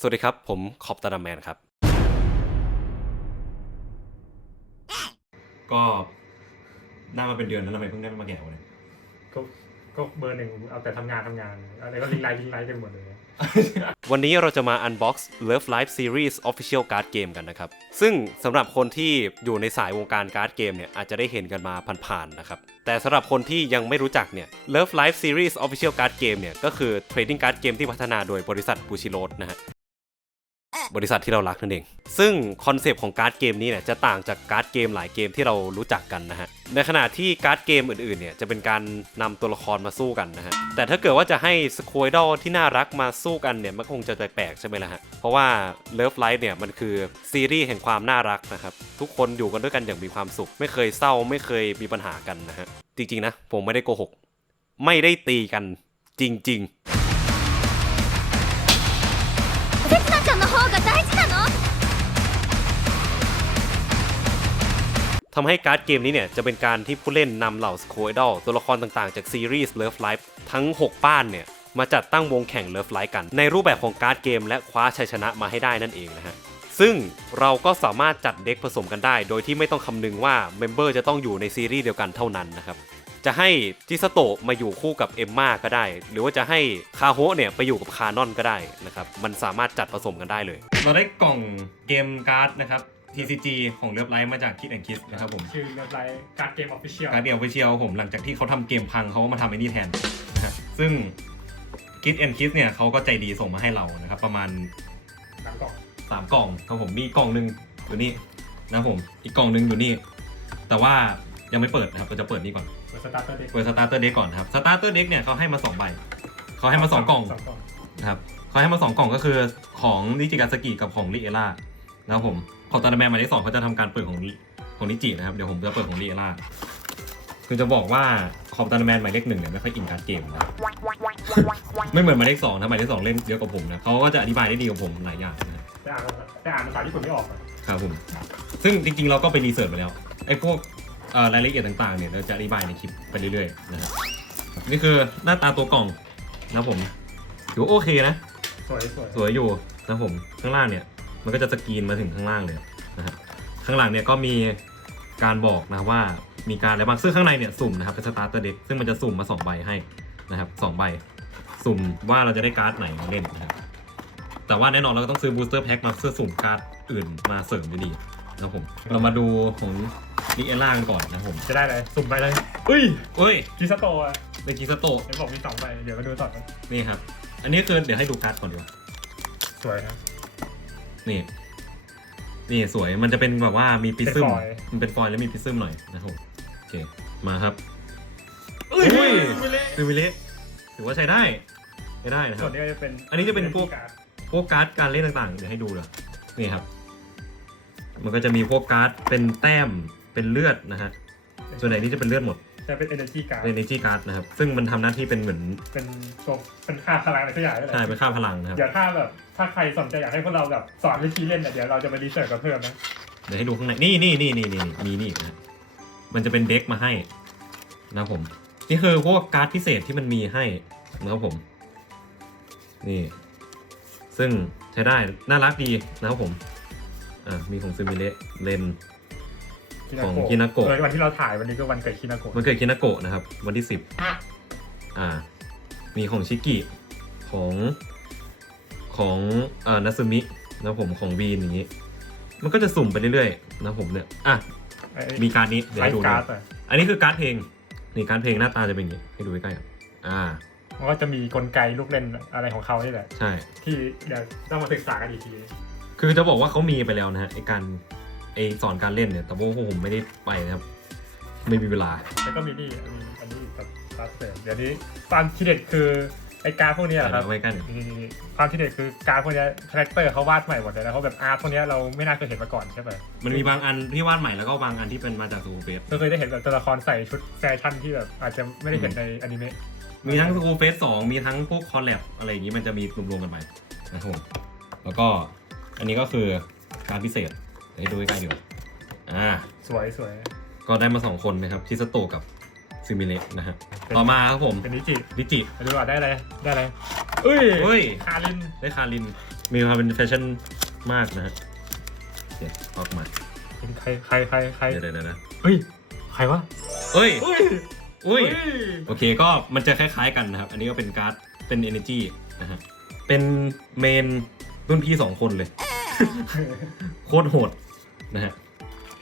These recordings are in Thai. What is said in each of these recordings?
สวัสดีครับ ผมขอบตาดาแมนครับ ก็น่ามาเป็นเดือนแล้วทำไมเพิ่งได้มาแกะวะเนี่ย ก็ก็เบอร์หนึ่งเอาแต่ทำงานทำงานอะไรก็ลิงไลน์ลิงไลน์เต็มหมดเลย วันนี้เราจะมา unbox Love Life Series Official Card Game กันนะครับ ซึ่งสำหรับคนที่อยู่ในสายวงการการ์ดเกมเนี่ย อาจจะได้เห็นกันมาผ่านๆนะครับ แต่สำหรับคนที่ยังไม่รู้จักเนี่ย Love Life Series Official Card Game เนี่ย ก็คือ Trading Card Game ที่พัฒนาโดยบริษัท b u s h i r o d นะฮะ บริษัทที่เรารักนั่นเอง ซึ่งคอนเซปต์ของการ์ดเกมนี้เนี่ยจะต่างจากการ์ดเกมหลายเกมที่เรารู้จักกันนะฮะ ในขณะที่การ์ดเกมอื่นๆเนี่ยจะเป็นการนำตัวละครมาสู้กันนะฮะ แต่ถ้าเกิดว่าจะให้สควอดอลที่น่ารักมาสู้กันเนี่ยมันคงจะแปลกๆใช่ไหมล่ะฮะ เพราะว่า Love Life เนี่ยมันคือซีรีส์แห่งความน่ารักนะครับ ทุกคนอยู่กันด้วยกันอย่างมีความสุข ไม่เคยเศร้าไม่เคยมีปัญหากันนะฮะ จริงๆนะผมไม่ได้โกหก ไม่ได้ตีกันจริง ๆ ทำให้การ์ดเกมนี้เนี่ยจะเป็นการที่ผู้เล่นนำเหล่าสโคไอดอลตัวละครต่างๆจากซีรีส์ Love Life ทั้ง 6 บ้านเนี่ยมาจัดตั้งวงแข่ง Love Life กัน ในรูปแบบของการ์ดเกม และคว้าชัยชนะมาให้ได้นั่นเองนะฮะซึ่งเราก็สามารถจัดเด็กผสมกันได้ โดยที่ไม่ต้องคำนึงว่าเมมเบอร์จะต้องอยู่ในซีรีส์เดียวกันเท่านั้นนะครับจะให้จิสโตะมาอยู่คู่กับเอมมาก็ได้ หรือว่าจะให้คาโฮเนี่ยไปอยู่กับคานอนก็ได้นะครับมันสามารถจัดผสมกันได้เลย เราได้กล่องเกมการ์ดนะครับ TCG ของเลือบไลท์มาจากคิดแอนคิดนะครับผมชื่อเว็บไลน์การ์ดเกมออฟฟิเชียลการ์ดเดียวไปเชียวผมหลังจากที่เขาทำเกมพังเขาก็มาทำไอ้นี่แทนนะฮะซึ่งคิดแอนคิดเนี่ยเขาก็ใจดีส่งมาให้เรานะครับประมาณหนังกล่องสามกล่องครับผมมีกล่องหนึ่งอยู่นี่นะครับผมอีกกล่องหนึ่งอยู่นี่ แต่ว่ายังไม่เปิดนะครับเราจะเปิดนี่ก่อนเปิดสตาร์เตอร์เด็กเปิดสตาร์เตอร์เด็กก่อนนะครับสตาร์เตอร์เด็กเนี่ยเขาให้มาสองใบเขาให้มาสองกล่องสองกล่องนะครับเขาให้มาสองกล่องก็คือของนิจิกาสกิกับของริเอล่านะครับผม ของตาร์แมนหมายเลขสองเขาจะทำการเปิดของของนิจินะครับ เดี๋ยวผมจะเปิดของริเอล่าคือจะบอกว่าของตาร์แมนหมายเลขหนึ่งเนี่ยไม่ค่อยอินการ์ดเกมนะไม่เหมือนหมายเลขสองนะหมายเลขสองเล่นเยอะกว่าผมนะเขาก็จะอธิบายได้ดีกว่าผมหลายอย่างนะแต่อ่านแต่อ่านภาษาญี่ปุ่นไม่ออกอะครับผม ซึ่งจริงๆเราก็ไปรีเสิร์ชมาแล้วไอ้พวกเอ่อรายละเอียดต่างๆเนี่ยเราจะอธิบายในคลิปไปเรื่อยๆนะครับนี่คือหน้าตาตัวกล่องนะครับผมถือว่าโอเคนะ สวยสวยสวยอยู่นะครับผมข้างล่างเนี่ย มันก็จะสกรีนมาถึงข้างล่างเลยนะครับข้างหลังเนี่ยก็มีการบอกนะว่ามีการอะไรบ้างซึ่งข้างในเนี่ยสุ่มนะครับเป็นสตาร์เตอร์เด็กซึ่งมันจะสุ่มมา2ใบให้นะครับสองใบ สุ่มว่าเราจะได้การ์ดไหนมาเล่นนะครับแต่ว่าแน่นอนเราก็ต้องซื้อบูสเตอร์แพ็คมาเพื่อสุ่มการ์ดอื่นมาเสริมอยู่ดีนะครับผมเรามาดูของลิเอล่ากันก่อนนะครับผมจะได้เลยสุ่มไปเลยอุ้ยเอ้ยกิสโตะอะเป็นกิสโตะเห็นบอกมีสองใบเดี๋ยวมาดูต่อกันนี่ครับ อันนี้คือเดี๋ยวให้ดูการ์ดก่อนดีกว่าสวยนะ นี่ นี่สวยมันจะเป็นแบบว่ามีพิซึมเป็นฟอยล์ มันเป็นฟอยล์แล้วมีพิซึมหน่อยนะครับผมโอเค มาครับอุ้ยอุ้ย ไม่เละซูมิเละถือว่าใช้ได้ใช้ได้นะคส่รัวนบนี้ก็จะเป็นอันนี้จะเป็นพวก การ์ดพวกการ์ดการเล่นต่างๆ เดี๋ยวให้ดูเลยนี่ครับ มันก็จะมีพวกการ์ดเป็นแต้มเป็นเลือดนะฮะ ส่วนใหญ่นี่จะเป็นเลือดหมด จะเป็น energy การ์ดเป็น energy card นะครับ ซึ่งมันทำหน้าที่เป็นเหมือนเป็นตัวเป็นค่าพลังอะไรสักอย่างนี่แหละ ใช่เป็นค่าพลังนะครับ เดี๋ยวถ้าแบบถ้าใครสนใจอยากให้พวกเราแบบสอนวิธีเล่นเนี่ยเดี๋ยวเราจะไปรีเสิร์ชกันเพิ่มนะเดี๋ยวให้ดูข้างใน นี่นี่นี่นี่นี่มีนี่อีกนะมันจะเป็นเด็กมาให้นะครับผม นี่คือพวกการ์ดพิเศษที่มันมีให้นะครับผม นี่ ซึ่งใช้ได้น่ารักดีนะครับผม อ่ามีของซึมิเละเลน ของคินาโกะ เออวันที่เราถ่ายวันนี้ก็วันเกิดคินาโกะมันเกิดคินาโกะนะครับ วันที่สิบอ่ามีของชิกิของของอ่านัซึมินะครับผมของวีนอย่างนี้ มันก็จะสุ่มไปเรื่อยๆนะครับผมเนี่ยอะไอ้มีการดนี้เดี๋ยวไลให้ดูฟ์นะการ์ดอะอันนี้คือการ์ดเพลงนี่การ์ดเพลงหน้าตาจะเป็นอย่างนี้ให้ดูใกล้ๆอะอ่ามันก็จะมีกลไกลูกเล่นอะไรของเขานี่แหละ ใช่ ที่เดี๋ยวต้องมาศึกษากันอีกที คือจะบอกว่าเขามีไปแล้วนะฮะไอการ ไอสอนการเล่นเนี่ย แต่ว่าพวกผมไม่ได้ไปนะครับ ไม่มีเวลา แล้วก็มีนี่มีอันนี้กับคลาสเตอร์เดี๋ยวนี้ความที่เด็ดคือไอ้การ์ดพวกเนี้ยแหละครับเอาไว้กัน นี่นี่นี่ความที่เด็ดคือการ์ดพวกเนี้ยคาแรคเตอร์เขาวาดใหม่หมดเลยนะเขาแบบอาร์ตพวกเนี้ยเราไม่น่าเคยเห็นมาก่อนใช่ไหมมันมีบางอันที่วาดใหม่แล้วก็บางอันที่เป็นมาจากซูเฟสเราเคยได้เห็นแบบตัวละครใส่ชุดแฟชั่นที่แบบอาจจะไม่ได้เห็นในอนิเมะมีทั้งสกูเฟสสองมีทั้งพวกคอลแลบอะไรอย่างนี้มันจะมีรวมๆกันไปนะครับผมแล้วก็อันนี้ก็คือการดพิเศษเดี๋ยว ให้ดูใกล้ๆดีกว่าอ่า สวยสวยก็ได้มาสองคนนะครับทิสโตกับซิมิเลสนะฮะเป็นต่อมาครับผมเป็นนิจิดิจิมาดูว่าได้อะไรได้อะไรเอ้ยเฮ้ย คารินได้คาริน มีความเป็นแฟชั่นมากนะฮะเดี๋ยวออกมาเป็นใครใครใครใครเดี๋ยวเดี๋ยวเดี๋ยวนะเฮ้ยใครวะเอ้ยอุ้ยอุ้ยโอเคก็มันจะคล้ายๆกันนะครับ อันนี้ก็เป็นการ์ดเป็น energy นะฮะเป็นเมนรุ่นพี่สองคนเลย โคตรโหด นะฮะ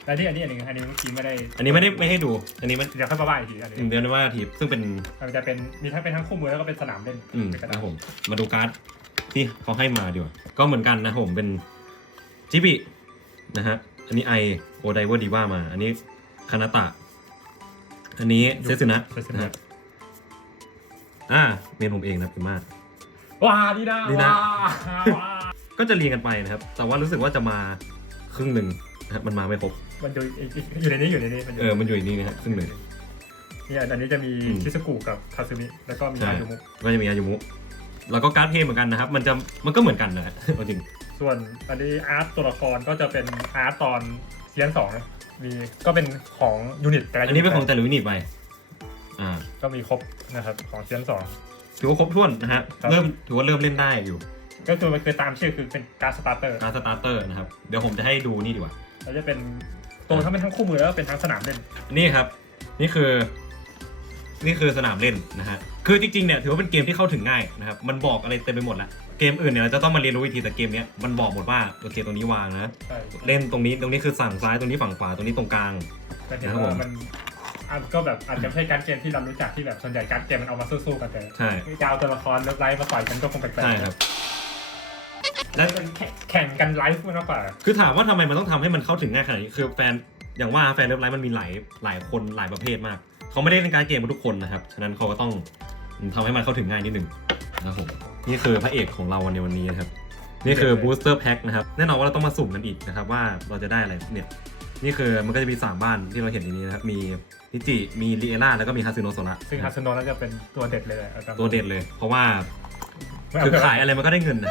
แล้วนี่อันนี้อันหนึงอันนี้เมื่อกี้ไม่ได้อันนี้ไม่ได้ไม่ให้ดู อันนี้มันเดี๋ยวค่อยมาว่าอีกทีอันนี้เดือนว่าทีซึ่งเป็นมันจะเป็นมีทั้งเป็นทั้งคู่มือแล้วก็เป็นสนามเล่นอืมเป็นกระนะดาษผม มาดูการ์ดที่เขาให้มาดีกว่าก็เหมือนกันนะผมเป็นจิบินะฮะอันนี้ไอโอไดเวอร์ดีว่ามา อันนี้คานาตะ อันนี้เซซึนะเซซึนะนะฮะอ่าเมนผมเองนะพิมากว้าดีนะดีนะว้าว้าก็จะเรียงกันไปนะครับ แต่ว่ารู้สึกว่าจะมาครึ่งหนึ่งนะครับ มันมาไม่ครบ มันอยู่อยู่ในนี้อยู่ในนี้มันอยู่เออ มันอยู่ในนี้นะฮะครึ่งหนึ่ง เนี่ยอันนี้จะมีอืม ชิสกุกับคาซึมิ แล้วก็มีใช่อายุมุ ก็จะมีอายุมุแล้วก็การ์ดเพลย์เหมือนกันนะครับ มันจะ มันก็เหมือนกันนะฮะเอาจริง ส่วนอันนี้อาร์ตตัวละครก็จะเป็นอาร์ตตอนเซียนสองนะมีก็เป็นของยูนิตแต่ละอันนี้เป็นของยูแต่ละวินิตไป อ่า ก็มีครบนะครับของเซียนสอง ถือว่าครบถ้วนนะฮะ ครับ เริ่ม ถือว่าเริ่มเล่นได้อยู่ก็คือมันคือตามชื่อคือเป็นการสตาร์เตอร์ การสตาร์เตอร์นะครับ เดี๋ยวผมจะให้ดูนี่ดีกว่า แล้วจะเป็นตัวทั้งเป็นทั้งคู่มือแล้วก็เป็นทั้งสนามเล่น นี่ครับ นี่คือ นี่คือสนามเล่นนะฮะคือจริงๆเนี่ยถือว่าเป็นเกมที่เข้าถึงง่ายนะครับมันบอกอะไรเต็มไปหมดแล้วเกมอื่นเนี่ยเราจะต้องมาเรียนรู้วิธีแต่เกมเนี้ยมันบอกหมดว่าโอเคตรงนี้วางนะใช่ เล่นตรงนี้ตรงนี้คือฝั่งซ้ายตรงนี้ฝั่งขวาตรงนี้ตรงกลาง แต่เห็นครับผมว่ามันอะก็แบบอาจจะไม่ใช่การเกมที่เรารู้จักที่แบบส่วนใหญ่การเกมมันเอามาสู้ๆกันแต่ใช่จะเอาตัวละครเลิฟไลฟ์มาต่อยกันก็คงแปลกๆใช่ครับ และมันแข่งกันไลฟ์มากกว่า คือถามว่าทำไมมันต้องทำให้มันเข้าถึงง่ายขนาดนี้ คือแฟน อย่างว่าแฟนเลิฟไลฟ์มันมีหลายหลายคนหลายประเภทมาก เขาไม่ได้เล่นการดเกมมาทุกคนนะครับ ฉะนั้นเขาก็ต้องทำให้มันเข้าถึงง่ายนิดนึงนะครับผมนี่คือพระเอกของเราวันในวันนี้นะครับ นี่คือ booster pack นะครับ แน่นอนว่าเราต้องมาสุ่มกันอีกนะครับว่าเราจะได้อะไรเนี่ย นี่คือมันก็จะมี 3 บ้านที่เราเห็นในนี้นะครับ มีนิจิ มีลีเอล่าแล้วก็มีฮาซึโนะโซระซึ่งฮัสโนน่าจะเป็นตัวเด็ดเลยอะอาจารย์ตัวเด่นเลย เพราะว่าไม่เคือขายอะไรมันก็ได้เงินนะ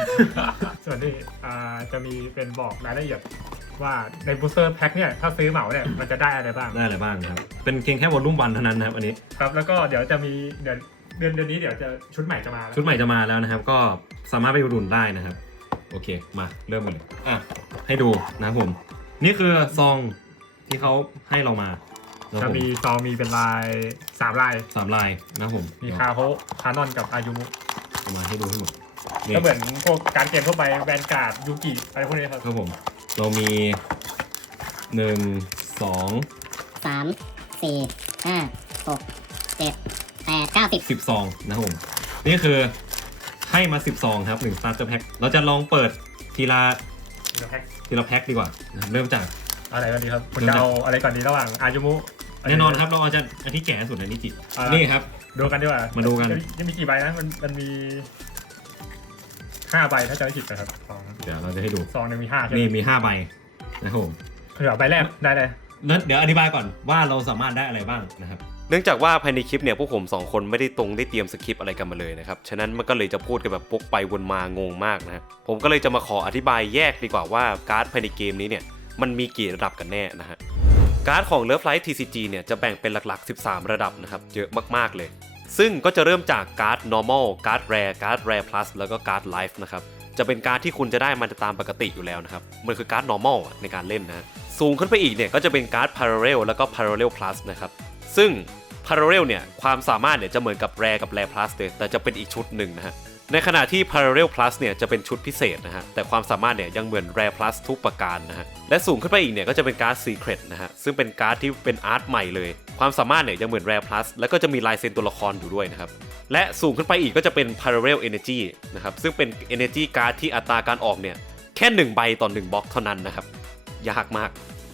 ส่วนที่อ่าจะมีเป็นบอกรายละเอียดว่าในบูสเตอร์แพ็คเนี่ยถ้าซื้อเหมาเนี่ยมันจะได้อะไรบ้าง ได้อะไรบ้างนะครับ เป็นเพียงแค่วอลลุ่มวันเท่านั้นนะครับอันนี้ ครับแล้วก็เดี๋ยวจะมีเดือนเดือนเดือนนี้เดี๋ยวจะชุดใหม่จะมาแล้วชุดใหม่จะมาแล้วนะครับ ก็สามารถไปอุดหนุนได้นะครับ โอเคมาเริ่มกันเลยอะให้ดูนะครับผม นี่คือซองที่เขาให้เรามานะคจะรับผมมีซองมีเป็นลายสามลายสามลายนะครับผมมีคาโฮคานอนกับอายุมุ เอามาให้ดูให้หมดนี่ก็เหมือนพวกการเกมทั่วไปแวนการ์ดยูกิอะไรพวกนี้ครับครับผม เรามีหนึ่งสองสามสี่ห้าหกเจ็ดแปดเก้าสิบสิบซองนะครับผม นี่คือให้มาสิบซองครับหนึ่ง starter pack เราจะลองเปิดทีละเดี๋ยวแพ็คทีละแพ็คดีกว่านะครับเริ่มจาก อะไรก่อนดีครับคุณจะเอาอะไรก่อนดีระหว่างอายุมุ แน่นอนครับเราเอาจะอันที่แก่สุดในนิจิอ่านี่ นี่ครับ ดูกันดีกว่า มาดูกันจะยังมีกี่ใบนะ มันมันมีห้าใบถ้าจะไม่ผิดนะครับของเดี๋ยวเราจะให้ดูซองหนึ่งมีห้าใช่ไหมนี่มี5ใบนะครับผมเดี๋ยวใบแรกได้เลยแล้วเดี๋ยวอธิบายก่อนว่าเราสามารถได้อะไรบ้างนะครับ เนื่องจากว่าภายในคลิปเนี่ยพวกผมสองคนไม่ได้ตรงได้เตรียมสคริปต์อะไรกันมาเลยนะครับ ฉะนั้นมันก็เลยจะพูดกันแบบปกไปวนมางงมากนะฮะผมก็เลยจะมาขออธิบายแยกดีกว่าว่าการ์ดภายในเกมนี้เนี่ยมันมีกี่ระดับกันแน่นะฮะการ์ดของ Love Life TCG เนี่ยจะแบ่งเป็นหลักๆ 13 ระดับนะครับ เยอะมากๆเลย ซึ่งก็จะเริ่มจากการ์ด normal การ์ด rare การ์ด rare plus แล้วก็การ์ด life นะครับ จะเป็นการ์ดที่คุณจะได้มันจะตามปกติอยู่แล้วนะครับ มันคือการ์ด normal ในการเล่นนะฮะสูงขึ้นไปอีกเนี่ยก็จะเป็นการ์ด parallel แล้วก็ parallel plus นะครับ ซึ่ง parallel เนี่ยความสามารถเนี่ยจะเหมือนกับ rare กับ rare plus เลยแต่จะเป็นอีกชุดหนึ่งนะฮะ ในขณะที่ Parallel Plus เนี่ยจะเป็นชุดพิเศษนะฮะ แต่ความสามารถเนี่ยยังเหมือน Rare Plus ทุกประการนะฮะ และสูงขึ้นไปอีกเนี่ยก็จะเป็นการ์ด Secret นะฮะ ซึ่งเป็นการ์ดที่เป็นอาร์ตใหม่เลย ความสามารถเนี่ยยังเหมือน Rare Plus แล้วก็จะมีลายเซ็นตัวละครอยู่ด้วยนะครับ และสูงขึ้นไปอีกก็จะเป็น Parallel Energy นะครับ ซึ่งเป็น Energy การ์ดที่อัตราการออกเนี่ยแค่ 1 ใบต่อ 1บล็อกเท่านั้นนะครับ ยากมาก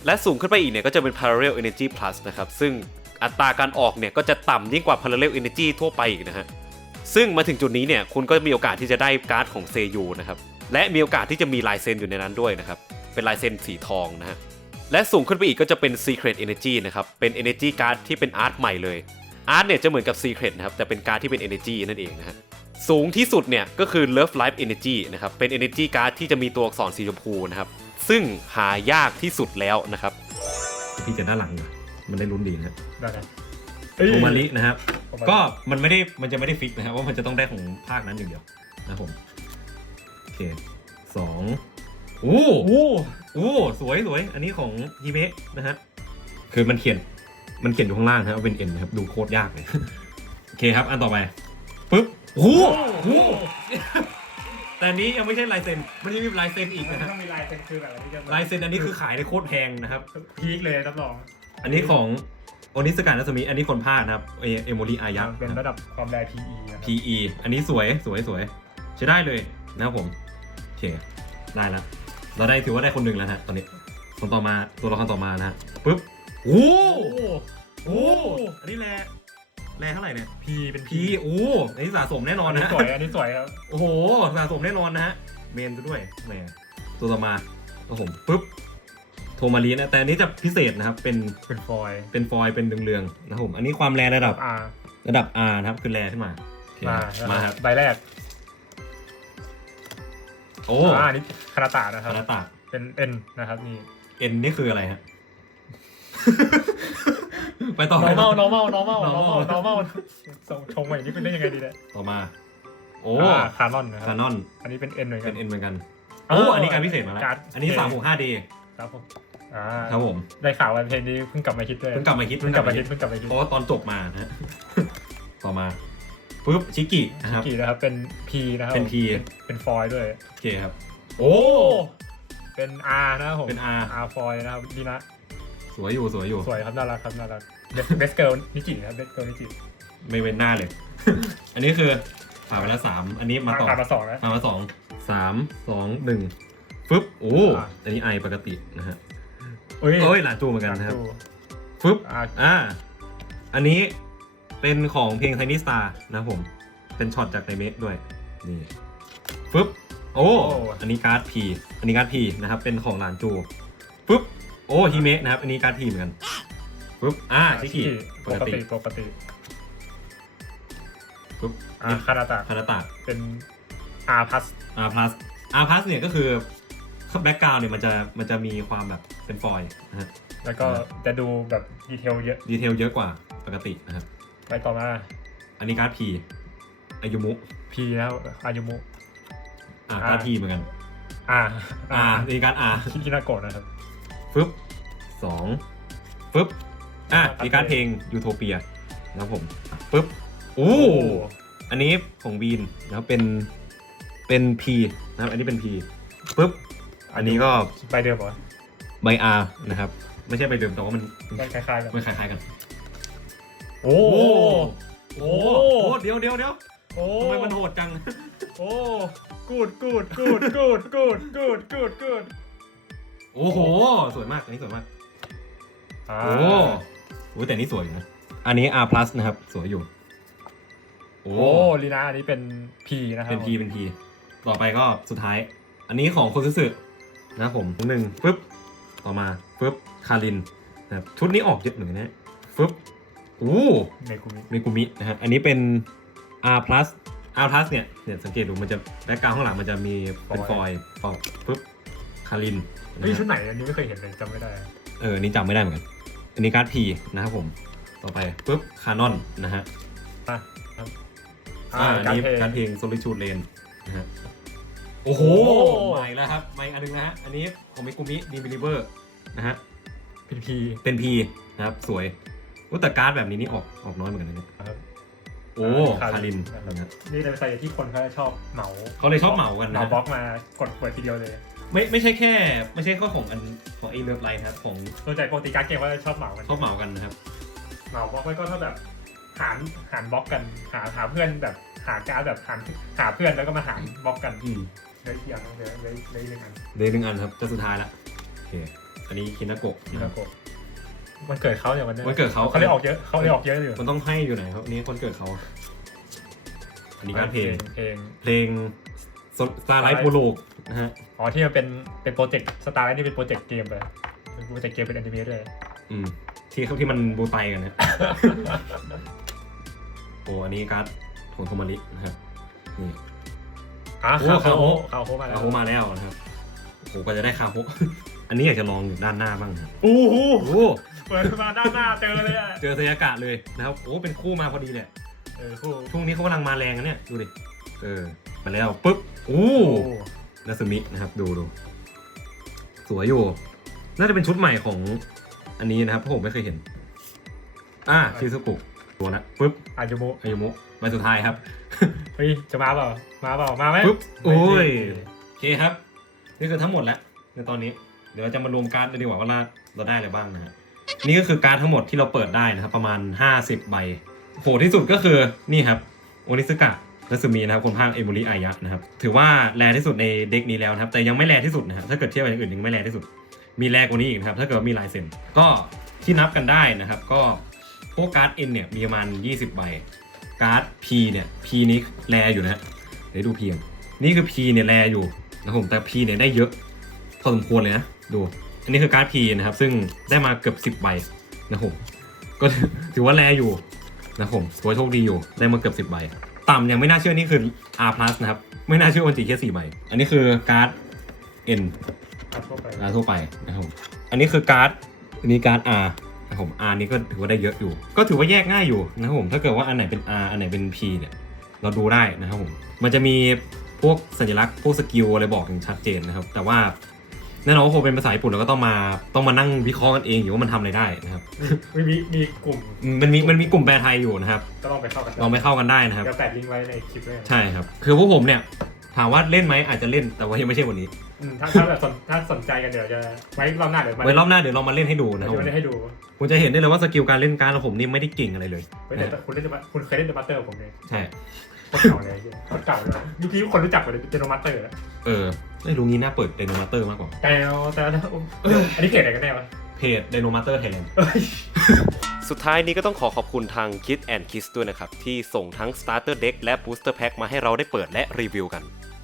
และสูงขึ้นไปอีกเนี่ยก็จะเป็น Parallel Energy Plus นะครับ ซึ่งอัตราการออกเนี่ยก็จะต่ำยิ่งกว่า Parallel Energy ทั่วไปอีกนะฮะ ซึ่งมาถึงจุดนี้เนี่ยคุณก็มีโอกาสที่จะได้การ์ดของเซยูนะครับ และมีโอกาสที่จะมีลายเซ็นอยู่ในนั้นด้วยนะครับ เป็นลายเซ็นสีทองนะฮะ และสูงขึ้นไปอีกก็จะเป็น Secret Energy นะครับ เป็น Energy การ์ดที่เป็นอาร์ตใหม่เลย อาร์ตเนี่ยจะเหมือนกับ Secret นะครับ แต่เป็นการ์ดที่เป็น Energy นั่นเองนะฮะ สูงที่สุดเนี่ยก็คือ Love Life Energy นะครับ เป็น Energy การ์ดที่จะมีตัวอักษรสีชมพูนะครับ ซึ่งหายากที่สุดแล้วนะครับ พี่จะด้านหลังนะมันได้ลุ้นดีนะครับได้เลยโอมารินะครับโอมาริก็มันไม่ได้ มันจะไม่ได้ฟิกนะครับว่ามันจะต้องได้ของภาคนั้นอย่างเดียวนะครับผม โอเคสอง โอ้โอ้โอ้สวยสวย อันนี้ของฮิเมะนะฮะ คือมันเขียน มันเขียนอยู่ข้างล่างนะครับว่าเป็นเอ็นนะครับ ดูโคตรยากเลย โอเคครับ อันต่อไป ปึ๊บโอ้โหโอ้โหแต่อันนี้ยังไม่ใช่ลายเซ็น มันยังมีลายเซ็นอีกมันนะฮะต้องมีลายเซ็นคือแบบอันนี้จะแบบลายเซ็นอันนี้คือขายในโคตรแพงนะครับ พีคเลยรับรองอันนี้ของโอนิสการนัสมิอันนี้คนภาคนะครับเอเอโมริอายะเป็นระดับความแรง PE นะครับ PE อันนี้สวยสวยสวยใช้ได้เลยนะครับผม โอเค ได้แล้ว เราได้ถือว่าได้คนหนึ่งแล้วฮะตอนนี้คนต่อมาตัวละครต่อมานะฮะปึ๊บโอ้โหโอ้อันนี้แรแรเท่าไหร่เนี่ยพีเป็นพีโอ้อันนี้สะสมแน่นอนอันนี้นะสวยอันนี้สวยครับโอ้โหสะสมแน่นอนนะฮะเมนซะด้วยแหมตัวต่อมาครับผมปึ๊บโทมารีนะแต่อันนี้จะพิเศษนะครับเป็นเป็นฟอยล์เป็นฟอยล์เป็นเรืองๆนะครับผมอันนี้ความแรระดับ อ่าระดับ R นะครับ คือแรขึ้นมาโอเคมามาครับใบแรก โอ้อ่านี่คาราตานะคคารับราตะเป็นเอ็นนะครับนี่ เอ็นนี่คืออะไรฮะ ไปต่อ normal normal normal normal normal normal ส่งชงมาอย่างนี้เป็นได้ยังไงดีเนี่ยต่อมา โอ้คารอนนะคคารับ นอน อันนี้เป็นเอ็นเหมือนกัเป็นนเอ็นเหมือนกันเออโอ้อันนี้การพิเศษมาแล้วการ์ดอันนี้โอเคสามหกห้าดีครับผมอ่าครับผม ได้ข่าวว่าเพลงนี้เพิ่งกลับมาฮิตด้วยเพิ่งกลับมาคิดเพิ่งกลับมาฮิตเพิ่งกลับมาฮิตเพราะว่าตอนจบมานะฮะ ต่อมา ปุ๊บชิกินะครับกี่นะครับ เป็น P นะครับเป็น P เป็นฟอยล์ด้วย โอเคครับ โอ้ เป็น R นะครับผม เป็น R R ฟอยล์นะครับดีนะ สวยอยู่สวยอยู่ สวยครับน่ารักครับน่ารักเบสเกิลนิจินะครับเบสเกิลนิจิไม่เว้นหน้าเลย อันนี้คือผ่านไปแล้วสามอันนี้มาต่อผ่านมาสองแล้วผ่านมาสองสามสองหนึ่งฟึบโอ้อะ อันนี้ไอปกตินะฮะเอ้ยเอ้ยหลานจูเหมือนกันนะครับดูฟึบอ่าอ่า อันนี้ เป็นของเพลงไทนี่สตาร์นะครับผม เป็นช็อตจากในเมะด้วย นี่ฟึบโอ้อันนี้การ์ดพีอันนี้การ์ดพีนะครับ เป็นของหลานจูฟึบโอ้ฮิเมะนะครับ อันนี้การ์ดพีเหมือนกันฟึบอ่าชิกิปปกกติติปกติฟึบอ่าคาราตะคาราตะเป็น R plus R plus R plus เนี่ยก็คือแบ็กกราวน์เนี่ยมันจะมันจะมีความแบบเป็นฟอยล์นะฮะแล้วก็จะดูแบบดีเทลเยอะดีเทลเยอะกว่าปกตินะครับ ไปต่อมาอันนี้การ์ดพีอายุมุ P นะครับอายุมุ อ่าอ่า การ์ดพีเหมือนกัน R อ่าอันนี้การ์ด R คินาโกะนะครับ ฟึบสองฟึบอะมีการ์ดเพลงยูโทเปียนะครับผมฟึบโอ้อันนี้ของวีนนะครับเป็นเป็น P นะครับ อันนี้เป็น P ฟึบอันนี้ก็ใบเดิมเหรอใบ R นะครับ ไม่ใช่ใบเดิมแต่ว่ามันใบคล้ายๆกันมันคล้ายๆกัน โอ้โอ้โหเดี๋ยวเดี๋ยวเดี๋ยวโอ้ทำไมมันโหดจัง โอ้กูดกูดกูดกูดกูดกูดกูดกูดโอ้โห สวยมากอันนี้สวยมาก อ่าโอ้โหแต่นี่สวยอยู่นะ อันนี้ R plus นะครับ สวยอยู่ โอ้โอ้ลีนาอันนี้เป็น P นะครับเป็น P เป็น P ต่อไปก็สุดท้าย อันนี้ของคนซื่อๆนะครับผมหนึ่งปึ๊บ ต่อมาปึ๊บ คารินนะครับชุดนี้ออกเยอะเหมือนกันนะปึ๊บโอ้เมกุมิเมกุมินะฮะอันนี้เป็น R plus R plus เนี่ยเนี่ยสังเกตดูมันจะแบ็กกราวข้างหลังมันจะมีเป็นฟอยล์ปอกปึ๊บคารินนะเฮ้ยฮะชุดไหนอันนี้ไม่เคยเห็นเลยจำไม่ได้เออนี่จำไม่ได้เหมือนกัน อันนี้การ์ด P นะครับผมต่อไปปุ๊บคานอนนะฮะอะครับอ่าอันนี้เพลง การ์ดเพลง Solitude Lane นะฮะโอ้โหโอ้ใหม่แล้วครับใหม่อันหนึงนะฮะอันนี้ของมิกุมิดีบิลิเวอร์นะฮะเป็น P เป็น P นะครับสวย อุ๊ยแต่การ์ดแบบนี้นี่ออกออกน้อยเหมือนกันนะเนี่ยนะครับ โอ้คาคาริรินนนะครับนะฮะนี่เป็นสายที่คนเขาชอบเหมาเขาเลยชอบเหมากันเหนะมาบล็อกมากดเปิดทีเดียวเลย ไม่ไม่ใช่แค่ ไม่ใช่ข้อของอันของไอ้เลิฟไลน์นะครับของส่วนใหญ่ปกติการดเกมเขาจะชอบเหมากันชอบเหมากันนะครับเหมาบล็อกไว้ก็ถ้าแบบหารหารบล็อกกันหาหาเพื่อนแบบหาการดแบบหารหาเพื่อนแล้วก็มาหารบล็อกกันอืมเลยเทียงเลยเลยเลยหนึ่งอันเดย์หนึ่งอันครับจะสุดท้ายละโอเคอันนี้คินาโกะที่นะคนารับโกะ มันเกิดเขาเนี่ยวันนี้วันเกิดเขาเขาเลยออกเยอะเขาเลยออกเยอะอยู่มันต้องให้อยู่ไหนครับอันนี้คนเกิดเขาอันนี้การเพลงเพลงเพลงสตาร์ไลท์โปโลกนะฮะอ๋อที่มันเป็นเป็นโปรเจกต์สตาร์นี่เป็นโปรเจกต์เกมไปเป็นโปรเจกต์เกมเป็นแอนิเมะด้วยอืมที่เขาที่มันบูไตกันนะโอ้อันนี้การ์ดของโทมารินะครับนี่อะโอ้คาโฮคาโฮคาโฮมาแล้คาวโฮมาแล้วนะครับโอ้โหก็จะได้คาโฮ อันนี้อยากจะลองอยู่ด้านหน้าบ้างครับโอ้โหโอ้เปิดมาด้านหน้าเจอเลยอะเจอเซยากะเลยนะครับโอ้เป็นคู่มาพอดีเลยเออคู่ช่วงนี้เขากำลังมาแรงนะเนี่ยดูดิเออมาแล้วปุ๊บโอ้โอ้นาซึมินะครับดูดูสวยอยู่ น่าจะเป็นชุดใหม่ของอันนี้นะครับเพราะผมไม่เคยเห็น อ่าชิซุกุตัวละปุ๊บอายุโมอายุมุใบสุดท้ายครับเฮ้ยจะมาเปล่ามาเปล่ามาไหมปุ๊บโอ้ยไม่จริงโอเคครับ นี่คือทั้งหมดแล้วในตอนนี้ เดี๋ยวเราจะมารวมการ์ดกันดีกว่าว่าเราเราได้อะไรบ้างนะฮะนี่ก็คือการ์ดทั้งหมดที่เราเปิดได้นะครับประมาณ 50 ใบโหที่สุดก็คือนี่ครับโอนิสกะและซูมีนะครับคนภาคเอมูริอายะนะครับถือว่าแรที่สุดในเด็กนี้แล้วนะครับแต่ยังไม่แรที่สุดนะครับถ้าเกิดเทียบกับอย่างอื่นยังไม่แรที่สุด มีแรกว่านี้อีกนะครับถ้าเกิดมีลายเซ็นก็ที่นับกันได้นะครับ ก็พวกการ์ด N เนี่ยมีประมาณ 20 ใบการ์ด P เนี่ย P นี้แรอยู่นะเดี๋ยวดู P ก่อนนี่คือ P เนี่ยแรอยู่นะครับผมแต่ P เนี่ยได้เยอะพอสมควรเลยนะ ดู อันนี้คือการ์ด P นะครับ ซึ่งได้มาเกือบ 10 ใบนะครับผมก็ถือว่าแรอยู่นะครับผมถือว่าโชคดีอยู่ ได้มาเกือบ 10 ใบ ต่ำยังไม่น่าเชื่อนี่คือ R+ นะครับ ไม่น่าเชื่อวันจีแค่4ใบ อันนี้คือการ์ด N ครับทั่วไป R ทั่วไปนะครับผมอันนี้คือการ์ด อันนี้การ์ด R นะครับผม R นี้ก็ถือว่าได้เยอะอยู่ ก็ถือว่าแยกง่ายอยู่นะครับผม ถ้าเกิดว่าอันไหนเป็น R อันไหนเป็น P เนี่ยเราดูได้นะครับผม มันจะมีพวกสัญลักษณ์พวกสกิลอะไรบอกถึงชัดเจนนะครับ แต่ว่า แน่นอนว่าคงเป็นภาษาญี่ปุ่นเราก็ต้องมาต้องมานั่งวิเคราะห์กันเองอยู่ว่ามันทำอะไรได้นะครับมีมีมีกลุ่มอืมมันมีมันมีกลุ่มแปลไทยอยู่นะครับก็ลองไปเข้ากันลองไปเข้ากันได้นะครับ เดี๋ยวแปะลิงก์ไว้ในคลิปด้วยใช่ครับ คือพวกผมเนี่ยถามว่าเล่นไหมอาจจะเล่นแต่ว่ายังไม่ใช่วันนี้ อืมถ้าถ้าแบบสนถ้าสนใจกันเดี๋ยวจะไว้รอบหน้าเดี๋ยวมาไว้รอบหน้าเดี๋ยวเรามาเล่นให้ดูนะครับเดี๋ยวผมมาเล่นให้ดูคุณจะเห็นได้เลยว่าสกิลการเล่นการดของผมนี่ไม่ได้เก่งอะไรเลย เฮ้ยแต่คุณเล่นคุณเคยเล่นเดอะมาสเตอร์ผมเลยใช่ โคตรเก่าเลยโคตรเก่าเลยยุคนี้คนรู้จักกว่าเดอะมาสเตอร์แล้วเออ ไม่รู้งี้น่าเปิดไดโนมาเตอร์มากกว่า แต่แต่อันนี้เพจอะไรกันแน่วะเพจไดโนมาเตอร์ไทยแลนด์ เอ้ยสุดท้ายนี้ก็ต้องขอขอบคุณทาง Kit and Kiss ด้วยนะครับ ที่ส่งทั้ง Starter Deck และ Booster Pack มาให้เราได้เปิดและรีวิวกัน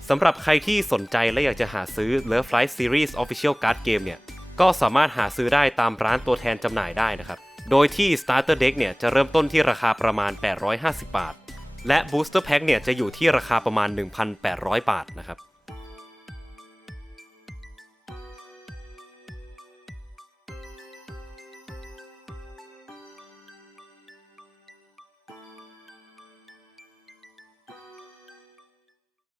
สำหรับใครที่สนใจและอยากจะหาซื้อ Love Life Series Official Card Game เนี่ย ก็สามารถหาซื้อได้ตามร้านตัวแทนจำหน่ายได้นะครับ โดยที่ Starter Deck เนี่ย จะเริ่มต้นที่ราคาประมาณ 850 บาท และ Booster Pack เนี่ย จะอยู่ที่ราคาประมาณ 1,800 บาทนะครับ